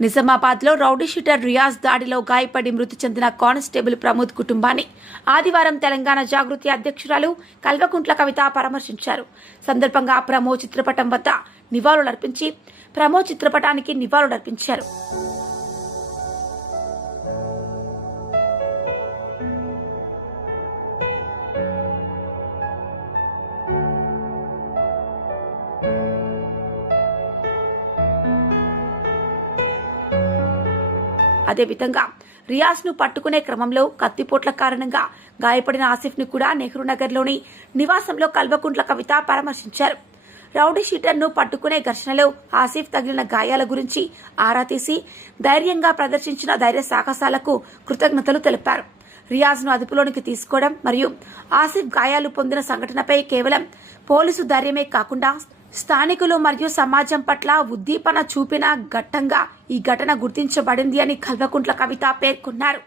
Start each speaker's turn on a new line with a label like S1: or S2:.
S1: నిజామాబాద్లో రౌడీషీటర్ రియాజ్ దాడిలో గాయపడి మృతి చెందిన కానిస్టేబుల్ ప్రమోద్ కుటుంబాన్ని ఆదివారం తెలంగాణ జాగృతి అధ్యక్షురాలు కల్వకుంట్ల కవిత పరామర్శించారు. సందర్భంగా ప్రమో చిత్రపటం వద్ద నివాళులర్పించి ప్రమో చిత్రపటానికి నివాళులర్పించారు. అదేవిధంగా రియాజ్ను పట్టుకునే క్రమంలో కత్తిపోట్ల కారణంగా గాయపడిన ఆసిఫ్ను కూడా నెహ్రూ నగర్లోని నివాసంలో కల్వకుంట్ల కవిత పరామర్శించారు. రౌడీ షీటర్ను పట్టుకునే ఘర్షణలో ఆసిఫ్ తగిలిన గాయాల గురించి ఆరా తీసి ధైర్యంగా ప్రదర్శించిన ధైర్య సాహసాలకు కృతజ్ఞతలు తెలిపారు. రియాజ్ను అదుపులోనికి తీసుకోవడం మరియు ఆసిఫ్ గాయాలు పొందిన సంఘటనపై కేవలం పోలీసు ధైర్యమే కాకుండా స్థానికులు మరియు సమాజం పట్ల ఉద్దీపన చూపిన ఘట్టంగా ఈ ఘటన గుర్తించబడింది అని కల్వకుంట్ల కవిత పేర్కొన్నారు.